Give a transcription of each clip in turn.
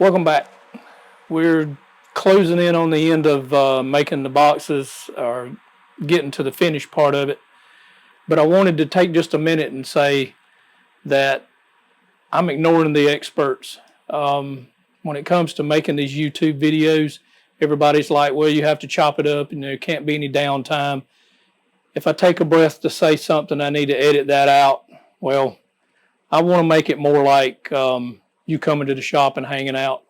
Welcome back. We're closing in on the end of making the boxes or getting to the finished part of it. But I wanted to take just a minute and say that I'm ignoring the experts. When it comes to making these YouTube videos, everybody's like, well, you have to chop it up and there can't be any downtime. If I take a breath to say something, I need to edit that out. Well, I want to make it more like you coming to the shop and hanging out.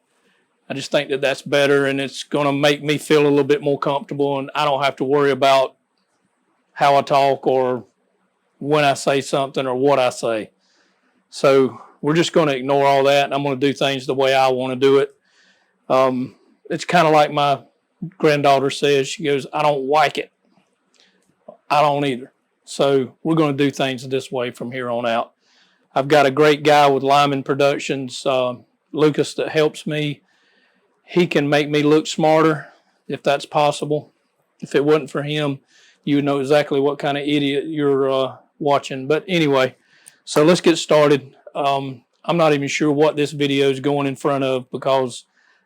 I just think that that's better, and it's going to make me feel a little bit more comfortable, and I don't have to worry about how I talk or when I say something or what I say. So we're just going to ignore all that, and I'm going to do things the way I want to do it. It's kind of like my granddaughter says. She goes, I don't like it. I don't either. So we're going to do things this way from here on out. I've got a great guy with Lyman Productions, Lucas, that helps me. He can make me look smarter if that's possible. If it wasn't for him, you would know exactly what kind of idiot you're watching. But anyway, so let's get started. I'm not even sure what this video is going in front of because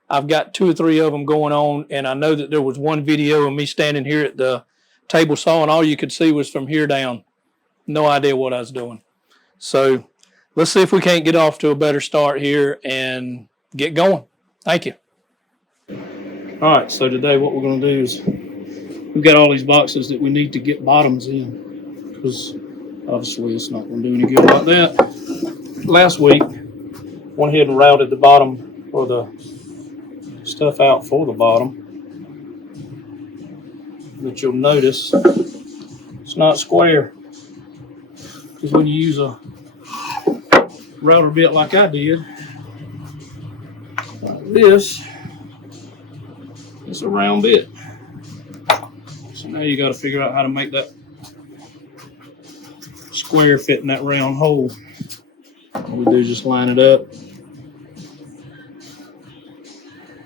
I've got 2 or 3 of them going on, and I know that there was one video of me standing here at the table saw, and all you could see was from here down. No idea what I was doing. So let's see if we can't get off to a better start here and get going. Thank you. All right, so today what we're going to do is we've got all these boxes that we need to get bottoms in because obviously it's not going to do any good like that. Last week, went ahead and routed the bottom or the stuff out for the bottom. But you'll notice it's not square because when you use a router bit like I did, like this, it's a round bit. So now you got to figure out how to make that square fit in that round hole. What we do is just line it up,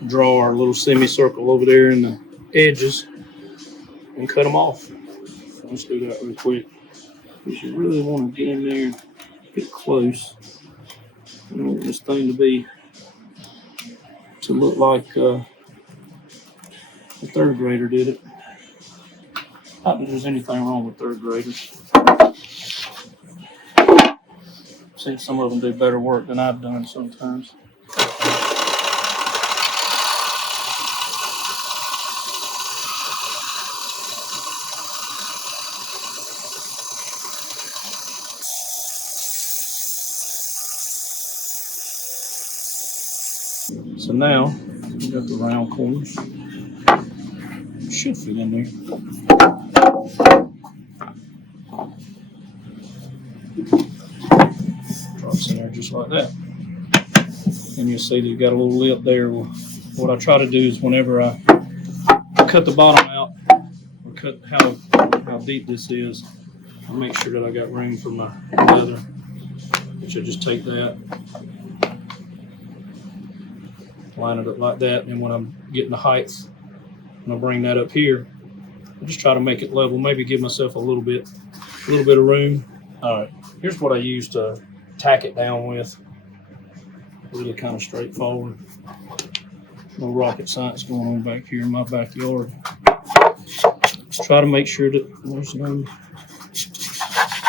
draw our little semicircle over there in the edges, and cut them off. So let's do that real quick. Because you really want to get in there and get close. I don't want this thing to look like a 3rd grader did it. Not that there's anything wrong with 3rd graders. I've seen some of them do better work than I've done sometimes. So now we got the round corners. Should fit in there. Drops in there just like that. And you'll see that you've got a little lip there. Well, what I try to do is whenever I cut the bottom out, or cut how deep this is, I make sure that I got room for my leather. Which I just take that, line it up like that, and when I'm getting the height, and I'll bring that up here, I just try to make it level, maybe give myself a little bit of room. All right, here's what I use to tack it down with. Really kind of straightforward. No rocket science going on back here in my backyard. Just try to make sure that there's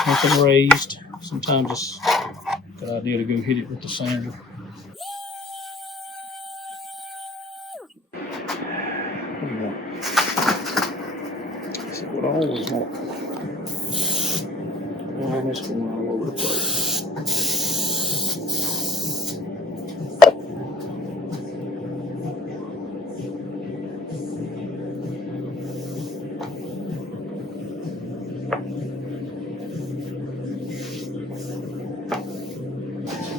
nothing raised. Sometimes it's a good idea to go hit it with the sander. What I always want. And it's going all over the place.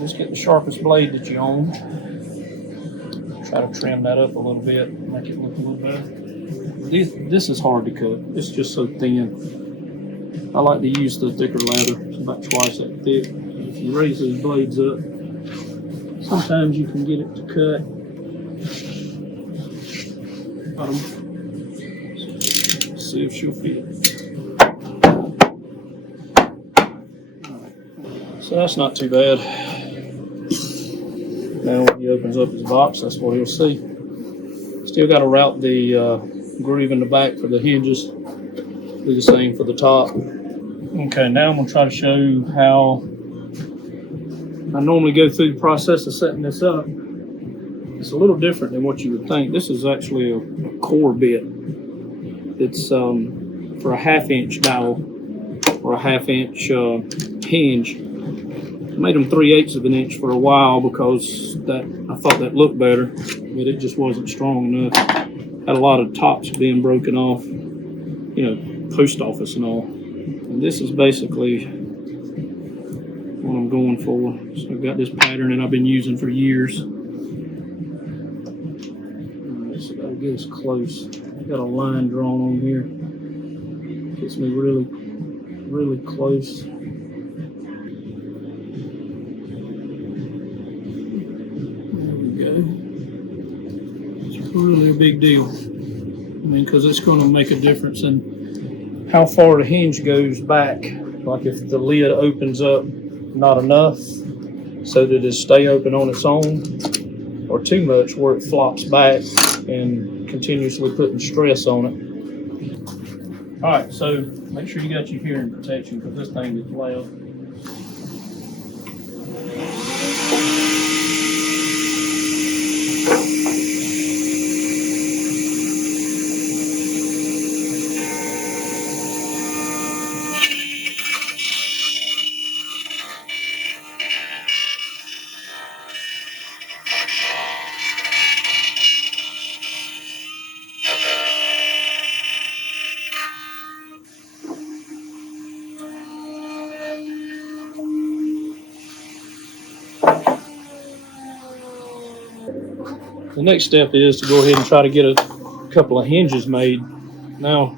Just get the sharpest blade that you own. Try to trim that up a little bit, make it look a little better. This is hard to cut. It's just so thin. I like to use the thicker leather. It's about twice that thick. If you raise those blades up, sometimes you can get it to cut. Let's see if she'll fit. So that's not too bad. Now when he opens up his box, that's what he'll see. Still got to route the groove in the back for the hinges. Do the same for the top. Okay, now I'm going to try to show how I normally go through the process of setting this up. It's a little different than what you would think. This is actually a core bit. It's for a 1/2 inch dowel or a 1/2 inch hinge. I made them 3/8 of an inch for a while because I thought that looked better, but it just wasn't strong enough. Had a lot of tops being broken off, post office and all. And this is basically what I'm going for. So I've got this pattern that I've been using for years. Alright, so that'll get us close. I got a line drawn on here. Gets me really, really close. There we go. It's really a big deal. Because it's going to make a difference in how far the hinge goes back. Like if the lid opens up not enough so that it stay open on its own, or too much where it flops back and continuously putting stress on it. All right, so make sure you got your hearing protection because this thing is loud. The next step is to go ahead and try to get a couple of hinges made. Now,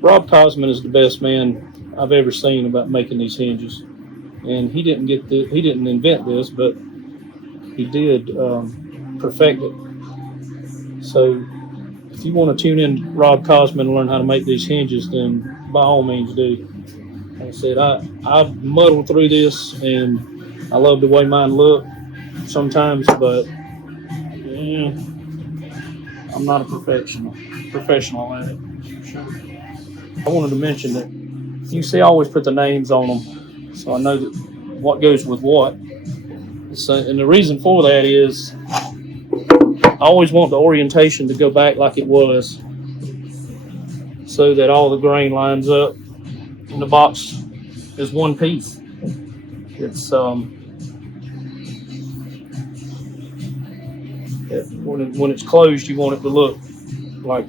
Rob Cosman is the best man I've ever seen about making these hinges, and he didn't invent this, but he did perfect it. So, if you want to tune in to Rob Cosman and learn how to make these hinges, then by all means do. Like I said, I've muddled through this, and I love the way mine look sometimes, but yeah, I'm not a professional at it. Sure. I wanted to mention that you see I always put the names on them, so I know that what goes with what. So, and the reason for that is I always want the orientation to go back like it was, so that all the grain lines up and the box is one piece. It's when it's closed, you want it to look like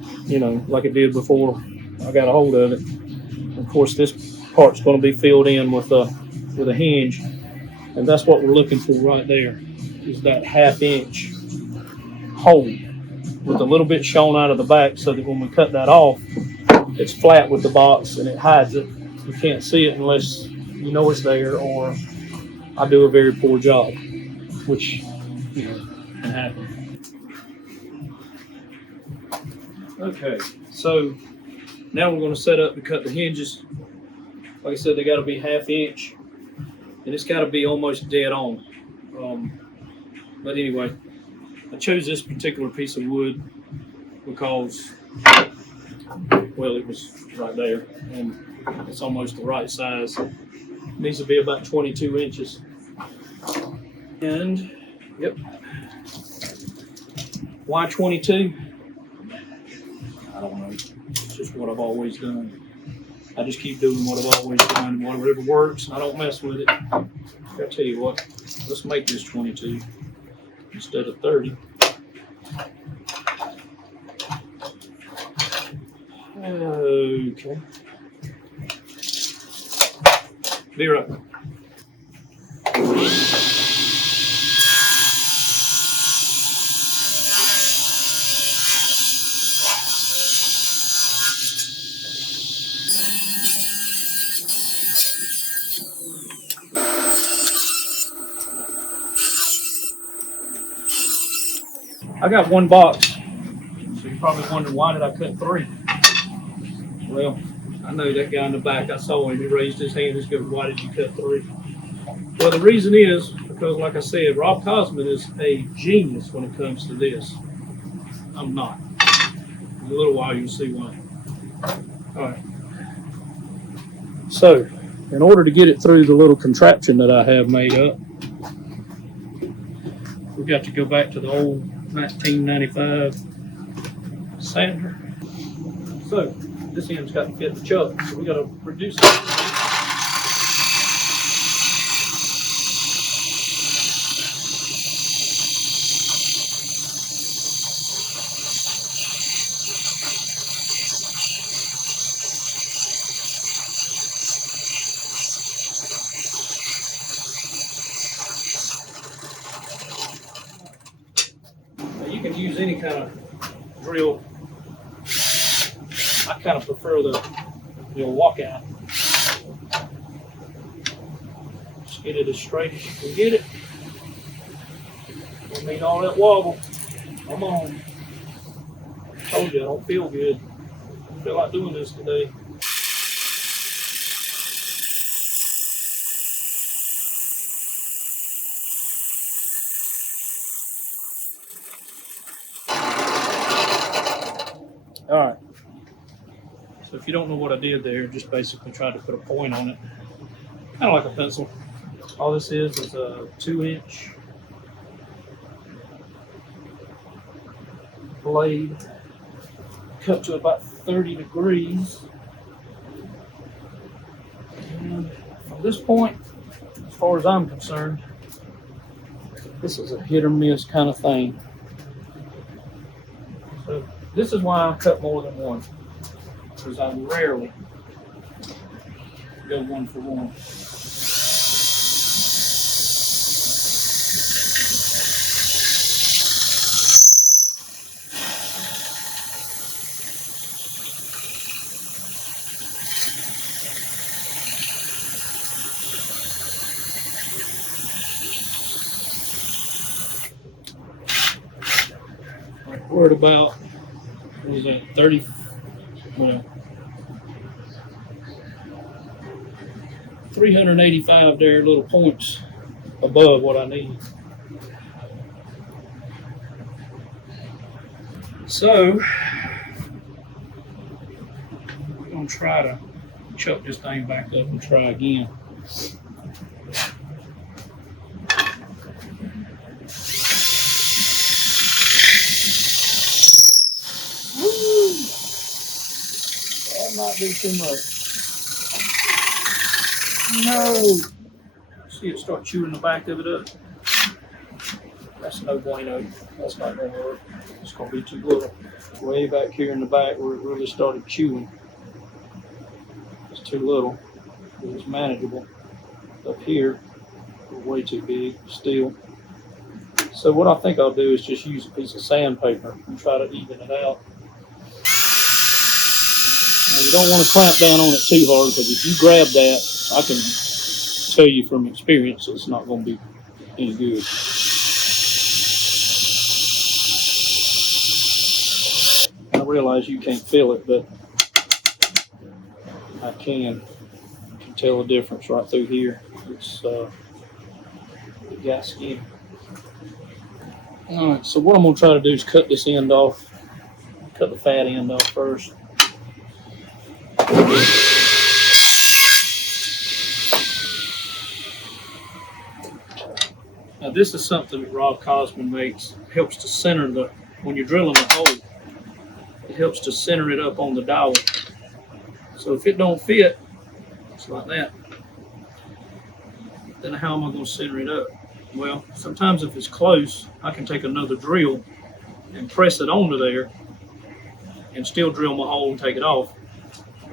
like it did before I got a hold of it. Of course, this part's going to be filled in with a hinge, and that's what we're looking for right there. Is that 1/2 inch hole with a little bit shown out of the back, so that when we cut that off, it's flat with the box and it hides it. You can't see it unless you know it's there, or I do a very poor job, which can happen. Okay, so now we're going to set up to cut the hinges. Like I said, they got to be 1/2 inch, and it's got to be almost dead on. But anyway, I chose this particular piece of wood because, well, it was right there, and it's almost the right size. It needs to be about 22 inches. And, yep. Why 22? I don't know. It's just what I've always done. I just keep doing what I've always done. Whatever works, I don't mess with it. I'll tell you what, let's make this 22 instead of 30. Okay. Be right back. I got one box, so you're probably wondering, why did I cut 3? Well, I know that guy in the back. I saw him. He raised his hand. He goes, "Why did you cut 3?" Well, the reason is Because like I said, Rob Cosman is a genius when it comes to this. I'm not. In a little while you'll see why. Alright. So, in order to get it through the little contraption that I have made up, we've got to go back to the old 1995 sander. So, this end's got to fit the chuck, so we got to reduce it. Now you can use any kind of drill. I kind of prefer the walkout. Just get it as straight as you can get it. Don't need all that wobble. Come on. I told you I don't feel good. I don't feel like doing this today. All right. So if you don't know what I did there, just basically tried to put a point on it, kind of like a pencil. All this is a 2-inch blade cut to about 30 degrees. And from this point, as far as I'm concerned, this is a hit or miss kind of thing. So this is why I cut more than one, because I rarely go 1 for 1. We're at about, what was that, 30, well, 385 there, little points above what I need. So, I'm going to try to chuck this thing back up and try again. Woo! That might be too much. No! See it start chewing the back of it up? That's no bueno. That's not going to work. It's going to be too little. Way back here in the back where it really started chewing. It's too little. It was manageable. Up here, way too big still. So what I think I'll do is just use a piece of sandpaper and try to even it out. Now you don't want to clamp down on it too hard, because if you grab that, I can tell you from experience it's not going to be any good. I realize you can't feel it, but I can. You can tell the difference right through here. It's the gas skin. All right, so what I'm going to try to do is cut this end off. Cut the fat end off first. Now this is something that Rob Cosman makes. It helps to center the, when you're drilling a hole, it helps to center it up on the dowel. So if it don't fit, it's like that. Then how am I going to center it up? Well, sometimes if it's close, I can take another drill and press it onto there and still drill my hole and take it off.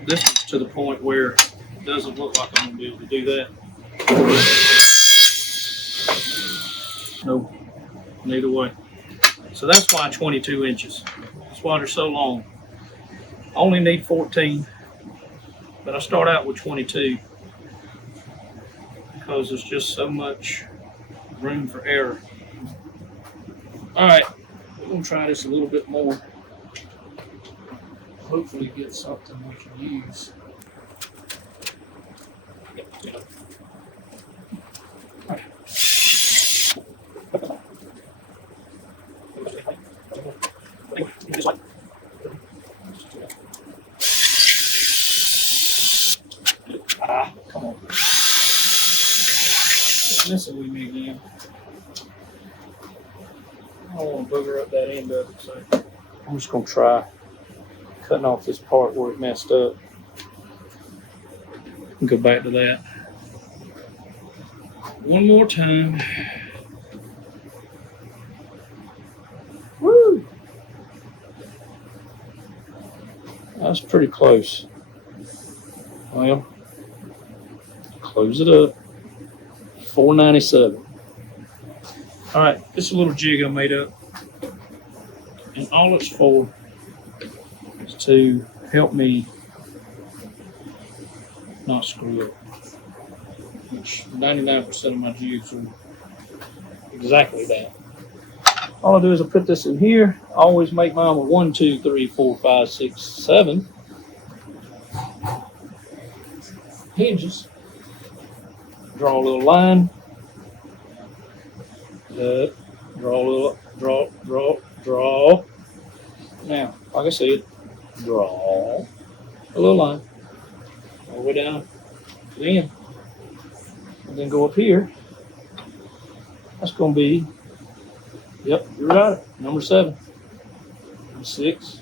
This is to the point where it doesn't look like I'm going to be able to do that. Nope, neither way. So that's why 22 inches. That's why they're so long. I only need 14, but I start out with 22 because there's just so much room for error. All right, we're going to try this a little bit more. Hopefully get something we can use. Yeah. All right. I don't want to booger up that end of it, so I'm just going to try cutting off this part where it messed up and go back to that one more time. Woo! That's pretty close. Well, close it up. 497. All right, this is a little jig I made up, and all it's for is to help me not screw up. Which 99% of my jigs are exactly that. All I do is I put this in here. I always make mine with 1, 2, 3, 4, 5, 6, 7 hinges. Draw a little line. Draw a little, draw. Now, like I said, draw a little line all the way down to the end. And then go up here. That's going to be, yep, you're right, number 7, 6,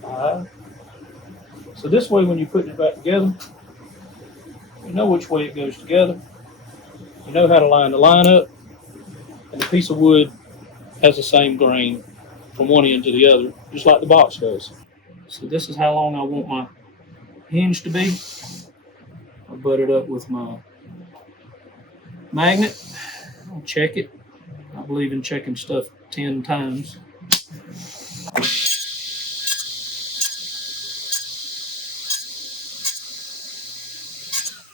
5. So this way, when you put it back together, you know which way it goes together. You know how to line the line up, and the piece of wood has the same grain from one end to the other, just like the box does. So this is how long I want my hinge to be. I butt it up with my magnet. I'll check it. I believe in checking stuff 10 times.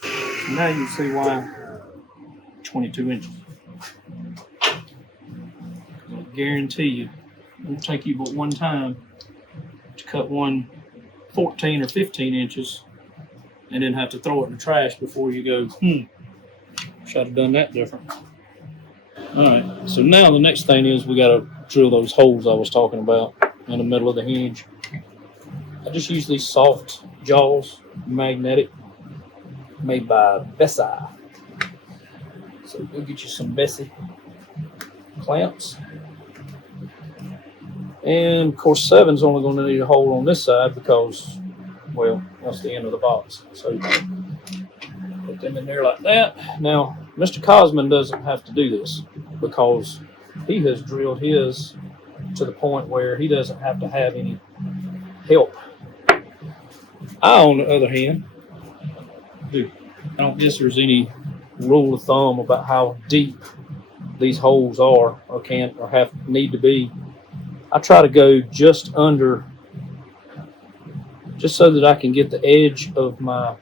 So now you can see why 22 inches. I guarantee you, it won't take you but one time to cut one 14 or 15 inches and then have to throw it in the trash before you go, should have done that different. All right, so now the next thing is we got to drill those holes I was talking about in the middle of the hinge. I just use these soft jaws, magnetic, made by Bessie. So go get you some Bessie clamps. And of course, 7's only going to need a hole on this side because, well, that's the end of the box. So put them in there like that. Now, Mr. Cosman doesn't have to do this because he has drilled his to the point where he doesn't have to have any help. I, on the other hand, do. I don't guess there's any rule of thumb about how deep these holes are or can or need to be. I try to go just under, just so that I can get the edge of my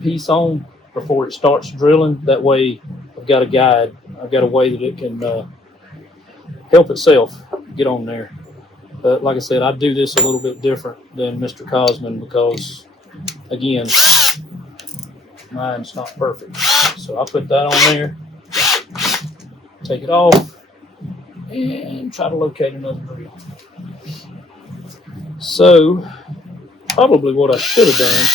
piece on before it starts drilling. That way I've got a guide. I've got a way that it can help itself get on there. But like I said, I do this a little bit different than Mr. Cosman because, again, mine's not perfect. So I put that on there, take it off, and try to locate another drill. So probably what I should have done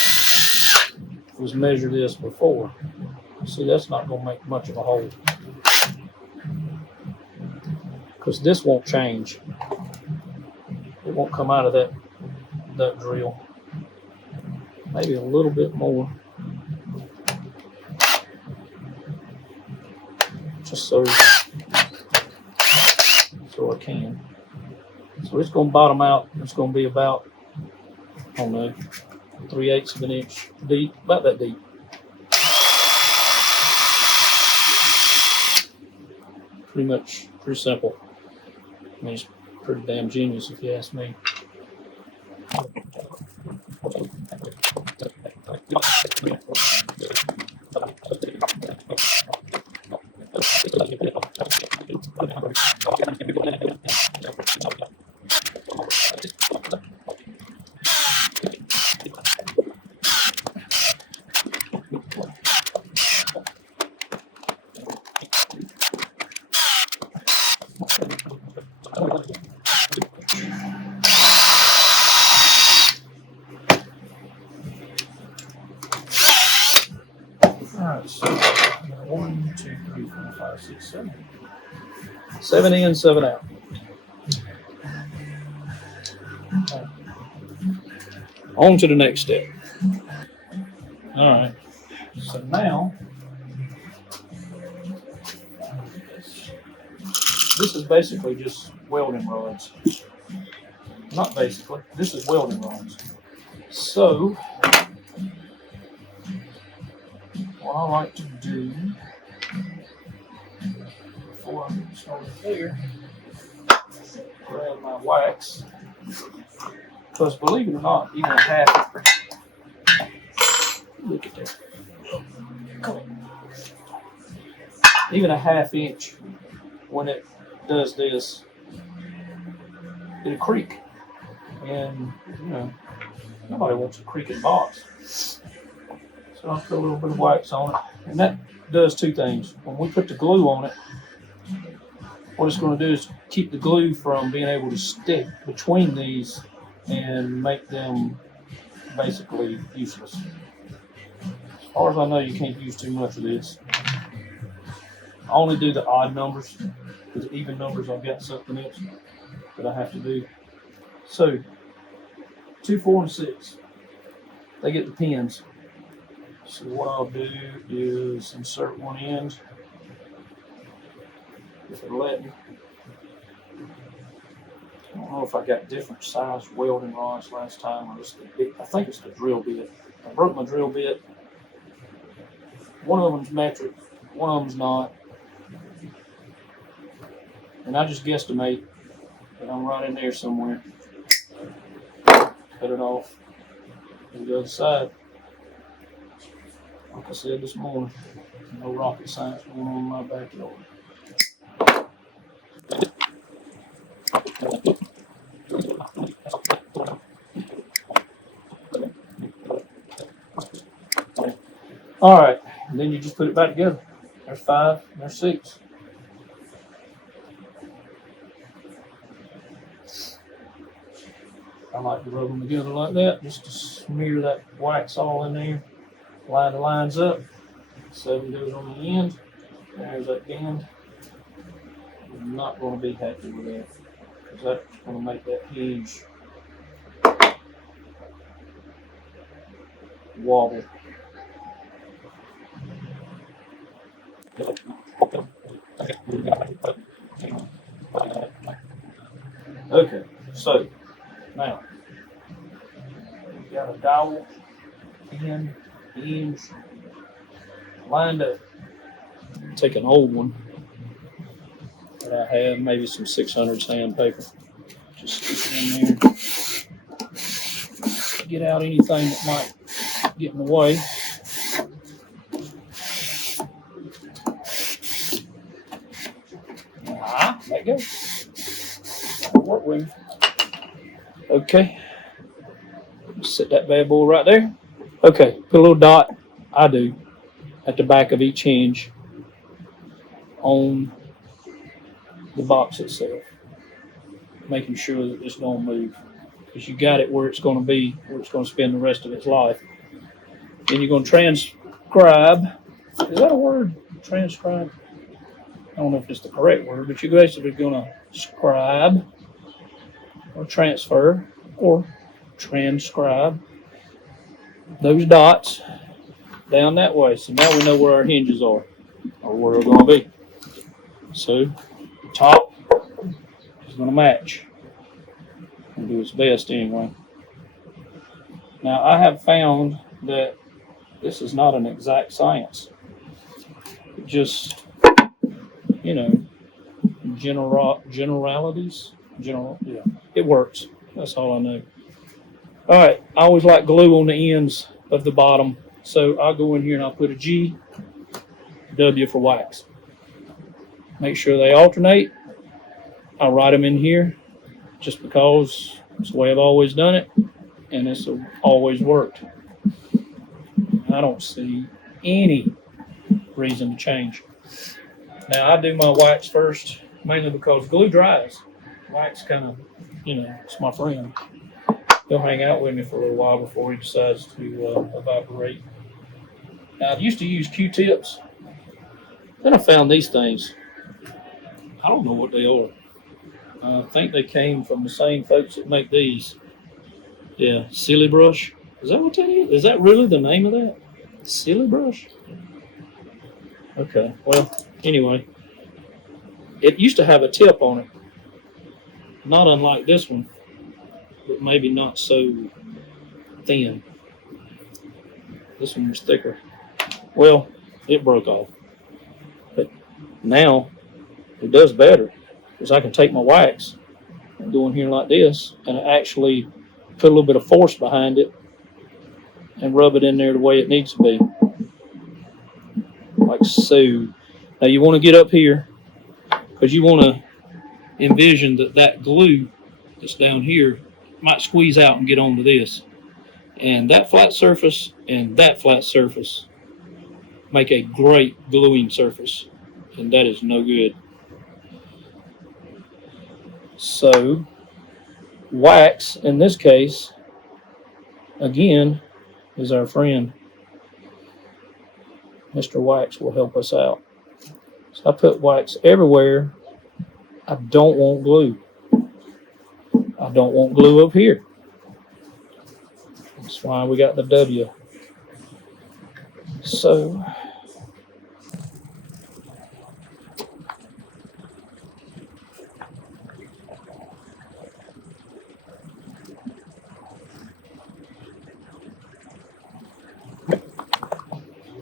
was measure this before. See, that's not going to make much of a hole because this won't change. It won't come out of that drill. Maybe a little bit more, just so I can. So it's going to bottom out. It's going to be about, I don't know, 3/8 of an inch deep, about that deep. Pretty simple. I mean, it's pretty damn genius if you ask me. Alright, so 1, 2, 3, 4, 5, 6, 7. 7 in, 7 out. On to the next step. All right. So now, this is basically just welding rods. Not basically, this is welding rods. So, what I like to do before I get started there, grab my wax. Because believe it or not, even a half, look at that. Even a half inch, when it does this, it'll creak. And, you know, nobody wants a creaking box. So I'll put a little bit of wax on it. And that does two things. When we put the glue on it, what it's going to do is keep the glue from being able to stick between these and make them basically useless. As far as I know, you can't use too much of this. I only do the odd numbers. Because even numbers, I've got something else that I have to do. So, 2, 4, and 6. They get the pins. So what I'll do is insert one end, if it'll let me. I don't know if I got different size welding rods last time, or just the big, I think it's the drill bit. I broke my drill bit. One of them's metric, one of them's not. And I just guesstimate that I'm right in there somewhere. Cut it off to the other side. Like I said this morning, no rocket science going on in my backyard. All right, and then you just put it back together. There's 5, and there's 6. I like to rub them together like that, just to smear that wax all in there. Line the lines up. 7 goes on the end. There's that bend. I'm not going to be happy with that, because that's going to make that hinge wobble. Okay, so now we've got a dowel, pin, hinge lined up. Take an old one that I have, maybe some 600 sandpaper. Just stick it in there. Get out anything that might get in the way. There you go. Work with me. Okay. Set that bad boy right there. Okay, put a little dot, I do, at the back of each hinge on the box itself, making sure that it's going to move, because you got it where it's going to be, where it's going to spend the rest of its life. Then you're going to transcribe. Is that a word? Transcribe? I don't know if it's the correct word, but you're basically going to scribe or transfer or transcribe those dots down that way. So now we know where our hinges are, or where they're going to be. So the top is going to match and do its best anyway. Now I have found that this is not an exact science. It just, generalities. Yeah, it works. That's all I know. All right, I always like glue on the ends of the bottom, so I'll go in here and I'll put a G, W for wax. Make sure they alternate. I'll write them in here just because it's the way I've always done it, and it's always worked. I don't see any reason to change. Now, I do my wax first, mainly because glue dries. Wax kind of, it's my friend. He'll hang out with me for a little while before he decides to evaporate. Now, I used to use Q-tips. Then I found these things. I don't know what they are. I think they came from the same folks that make these. Yeah, silly brush. Is that what that is? Is that really the name of that? Silly brush? Okay, well, anyway, it used to have a tip on it, not unlike this one, but maybe not so thin. This one was thicker. Well, it broke off, but now it does better because I can take my wax and go in here like this and actually put a little bit of force behind it and rub it in there the way it needs to be, like so. Now you want to get up here because you want to envision that that glue that's down here might squeeze out and get onto this. And that flat surface and that flat surface make a great gluing surface, and that is no good. So wax, in this case, again, is our friend. Mr. Wax will help us out. So I put wax everywhere. I don't want glue. I don't want glue up here. That's why we got the W. So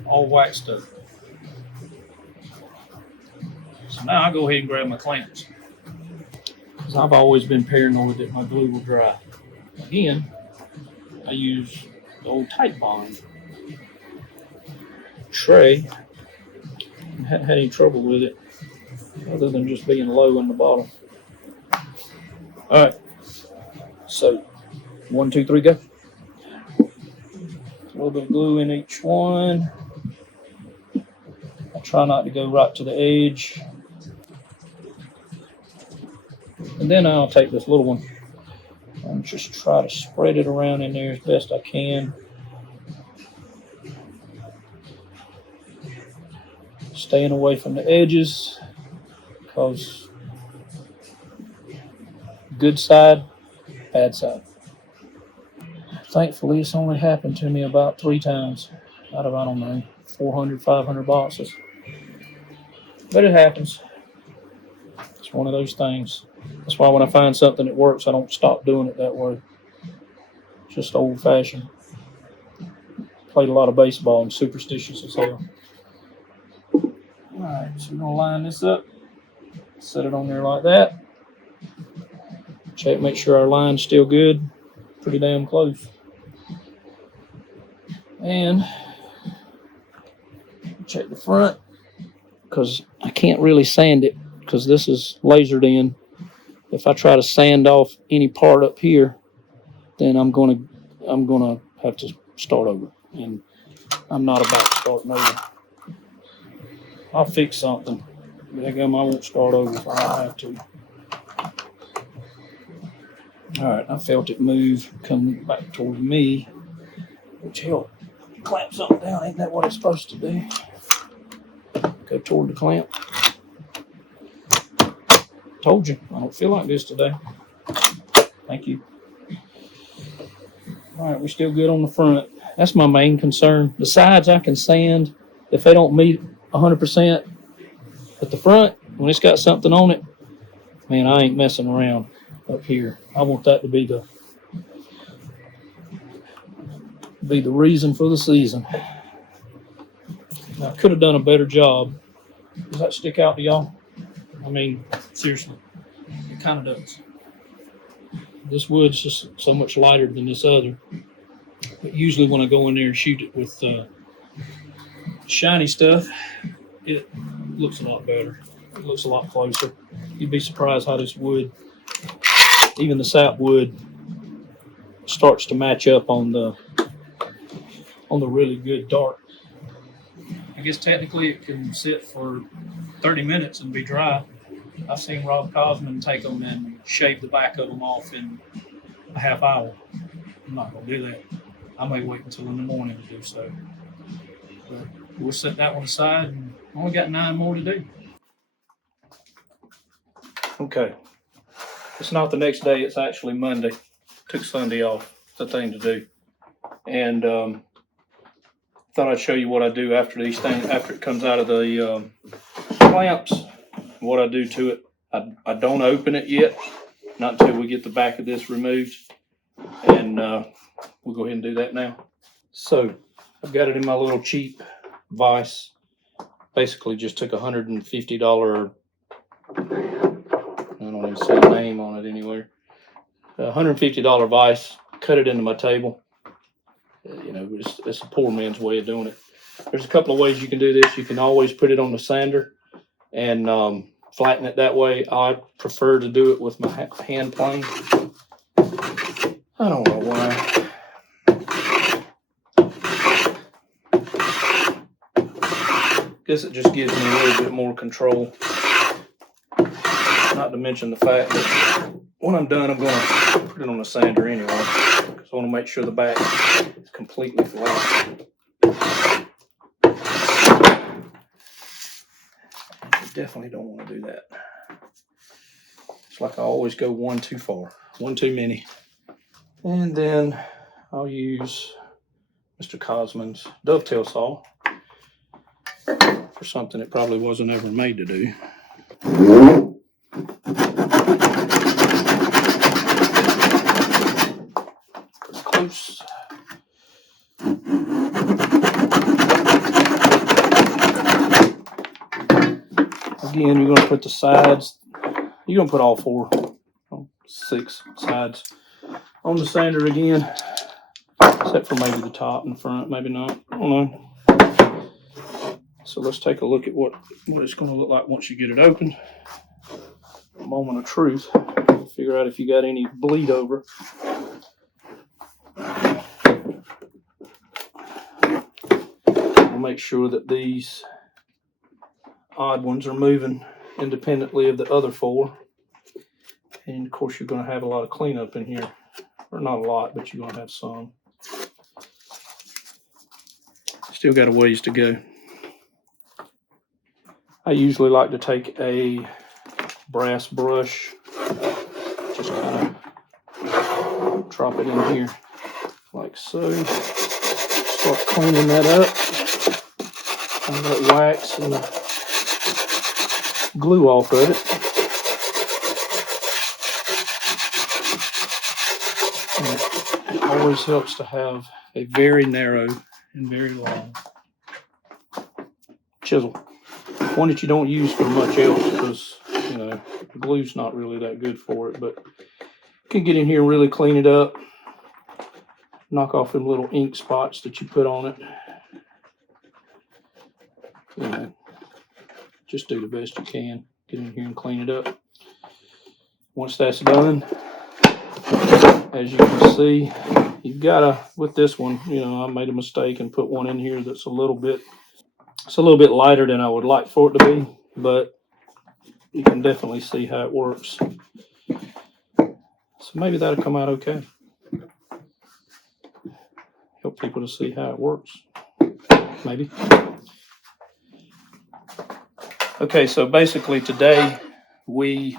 all waxed up. So now I go ahead and grab my clamps because I've always been paranoid that my glue will dry. Again, I use the old Tight Bond tray. I haven't had any trouble with it other than just being low in the bottom. All right, so 1, 2, 3, go. A little bit of glue in each one. I try not to go right to the edge. And then I'll take this little one and just try to spread it around in there as best I can. Staying away from the edges because good side, bad side. Thankfully, it's only happened to me about 3 times out of, I don't know, 400, 500 boxes. But it happens. It's one of those things. That's why when I find something that works, I don't stop doing it that way. Just old fashioned. Played a lot of baseball and superstitious as hell. Alright, so we're going to line this up. Set it on there like that. Check, make sure our line's still good. Pretty damn close. And check the front because I can't really sand it because this is lasered in. If I try to sand off any part up here, then I'm gonna have to start over, and I'm not about starting over. I'll fix something. I won't start over if I don't have to. All right, I felt it move, come back toward me, which helped clamp something down. Ain't that what it's supposed to do? Go toward the clamp. Told you, I don't feel like this today. Thank you. All right, we're still good on the front. That's my main concern. The sides I can sand if they don't meet 100%. But the front, when it's got something on it, man, I ain't messing around up here. I want that to be the reason for the season. Now, I could have done a better job. Does that stick out to y'all? I mean, seriously, it kind of does. This wood's just so much lighter than this other. But usually when I go in there and shoot it with shiny stuff, it looks a lot better. It looks a lot closer. You'd be surprised how this wood, even the sap wood, starts to match up on the really good dark. I guess technically it can sit for 30 minutes and be dry. I've seen Rob Cosman take them and shave the back of them off in a half hour. I'm not going to do that. I may wait until in the morning to do so. But we'll set that one aside, and only got 9 more to do. Okay. It's not the next day, it's actually Monday. Took Sunday off. the thing to do. And thought I'd show you what I do after these things, after it comes out of the clamps, what I do to it. I don't open it yet, not until we get the back of this removed. And we'll go ahead and do that now. So I've got it in my little cheap vise. Basically just took $150, I don't even see a name on it anywhere, $150 vise, cut it into my table. You know, it's a poor man's way of doing it. There's a couple of ways you can do this. You can always put it on the sander and flatten it that way. I prefer to do it with my hand plane. I don't know why. Guess it just gives me a little bit more control. Not to mention the fact that when I'm done, I'm going to put it on the sander anyway, because I want to make sure the back is completely flat. You definitely don't want to do that. It's like I always go one too far, one too many. And then I'll use Mr. Cosman's dovetail saw for something it probably wasn't ever made to do. Pretty close. Again, you're going to put the sides, you're going to put all 6 sides on the sander again, except for maybe the top and the front, maybe not, I don't know. So let's take a look at what it's going to look like once you get it open. A moment of truth. Figure out if you got any bleed over. I'll make sure that these odd ones are moving independently of the other 4. And of course you're going to have a lot of cleanup in here. Or not a lot, but you're going to have some. Still got a ways to go. I usually like to take a brass brush, just kind of drop it in here like so. Start cleaning that up. And that wax and the glue off of it. And it always helps to have a very narrow and very long chisel. One that you don't use for much else, because you know the glue's not really that good for it, but you can get in here and really clean it up, knock off them little ink spots that you put on it. You know, just do the best you can. Get in here and clean it up. Once that's done, as you can see, you've got to, with this one, you know, I made a mistake and put one in here that's a little bit lighter than I would like for it to be, but you can definitely see how it works. So maybe that'll come out okay. Help people to see how it works. Maybe. Okay, so basically today we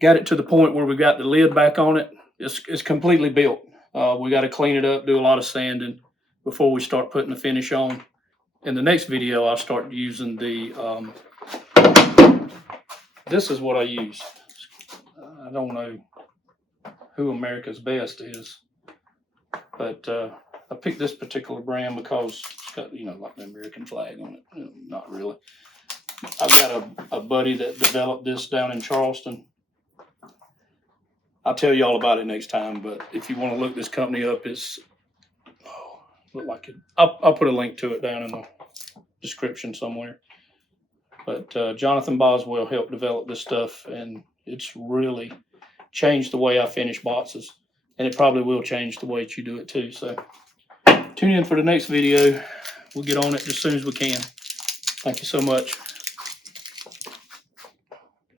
got it to the point where we got the lid back on it. It's completely built. We got to clean it up, do a lot of sanding before we start putting the finish on. In the next video, I'll start using the, this is what I use. I don't know who America's Best is, but I picked this particular brand because it's got, you know, like the American flag on it. Not really. I've got a buddy that developed this down in Charleston. I'll tell you all about it next time, but if you want to look this company up, it's, look like it. I'll put a link to it down in the description somewhere. But Jonathan Boswell helped develop this stuff, and it's really changed the way I finish boxes, and it probably will change the way that you do it too. So tune in for the next video. We'll get on it as soon as we can. Thank you so much.